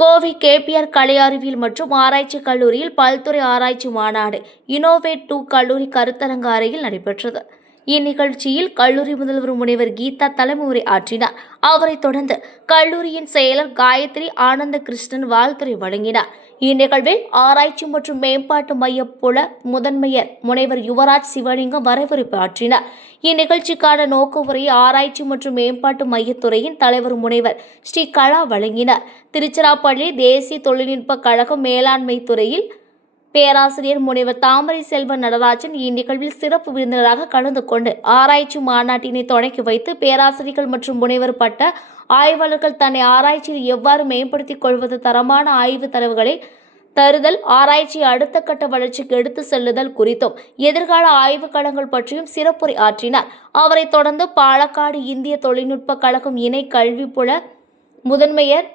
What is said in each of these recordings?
Kovai KPR கலை அறிவியல் மற்றும் ஆராய்ச்சி கல்லூரியில் பல்துறை ஆராய்ச்சி மாநாடு இனோவேட் 2 கல்லூரி கருத்தரங்க அறையில் நடைபெற்றது. இந்நிகழ்ச்சியில் கல்லூரி முதல்வர் முனைவர் கீதா தலைமை உரை ஆற்றினார். அவரைத் தொடர்ந்து கல்லூரியின் செயலர் காயத்ரி ஆனந்த கிருஷ்ணன் வாழ்த்துரை வழங்கினார். இந்நிகழ்வில் ஆராய்ச்சி மற்றும் மேம்பாட்டு மைய புல முதன்மையர் முனைவர் யுவராஜ் சிவலிங்கம் வரவேற்பு ஆற்றினார். இந்நிகழ்ச்சிக்கான நோக்க உரையை ஆராய்ச்சி மற்றும் மேம்பாட்டு மையத்துறையின் தலைவர் முனைவர் ஸ்ரீ கலா வழங்கினார். திருச்சிராப்பள்ளி தேசிய தொழில்நுட்ப கழகம் மேலாண்மை துறையில் பேராசிரியர் முனைவர் தாமரை செல்வன் நடராஜன் இந்நிகழ்வில் சிறப்பு விருந்தினராக கலந்து கொண்டு ஆராய்ச்சி மாநாட்டினை தொடங்கி வைத்து பேராசிரியர்கள் மற்றும் முனைவர் பட்ட ஆய்வாளர்கள் தன்னை ஆராய்ச்சியில் எவ்வாறு மேம்படுத்திக் கொள்வது, தரமான ஆய்வு தரவுகளை தருதல், ஆராய்ச்சியை அடுத்த கட்ட வளர்ச்சிக்கு எடுத்து செல்லுதல் குறித்தும் எதிர்கால ஆய்வுக் களங்கள் பற்றியும் சிறப்புரை ஆற்றினார். அவரைத் தொடர்ந்து பாலக்காடு இந்திய தொழில்நுட்ப கழகம் இணை கல்விப்புல முதன்மையர்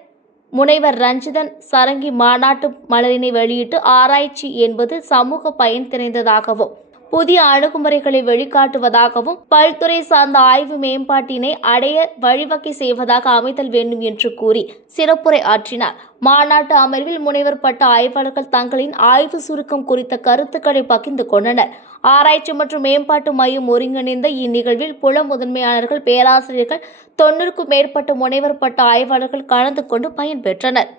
முனைவர் ரஞ்சிதன் சரங்கி மாநாட்டு மலரினை வெளியிட்டு ஆராய்ச்சி என்பது சமூக பயன் நிறைந்ததாகவும் புதிய அணுகுமுறைகளை வெளிக்காட்டுவதாகவும் பல்துறை சார்ந்த ஆய்வு மேம்பாட்டினை அடைய வழிவகை செய்வதாக அமைத்தல் வேண்டும் என்று கூறி சிறப்புரை ஆற்றினார். மாநாட்டு அமர்வில் முனைவர் பட்ட ஆய்வாளர்கள் தங்களின் ஆய்வு சுருக்கம் குறித்த கருத்துக்களை பகிர்ந்து கொண்டனர். ஆராய்ச்சி மற்றும் மேம்பாட்டு மையம் ஒருங்கிணைந்த இந்நிகழ்வில் புல முதன்மையாளர்கள், பேராசிரியர்கள், 90க்கும் மேற்பட்ட முனைவர் பட்ட ஆய்வாளர்கள் கலந்து கொண்டு பயன்பெற்றனர்.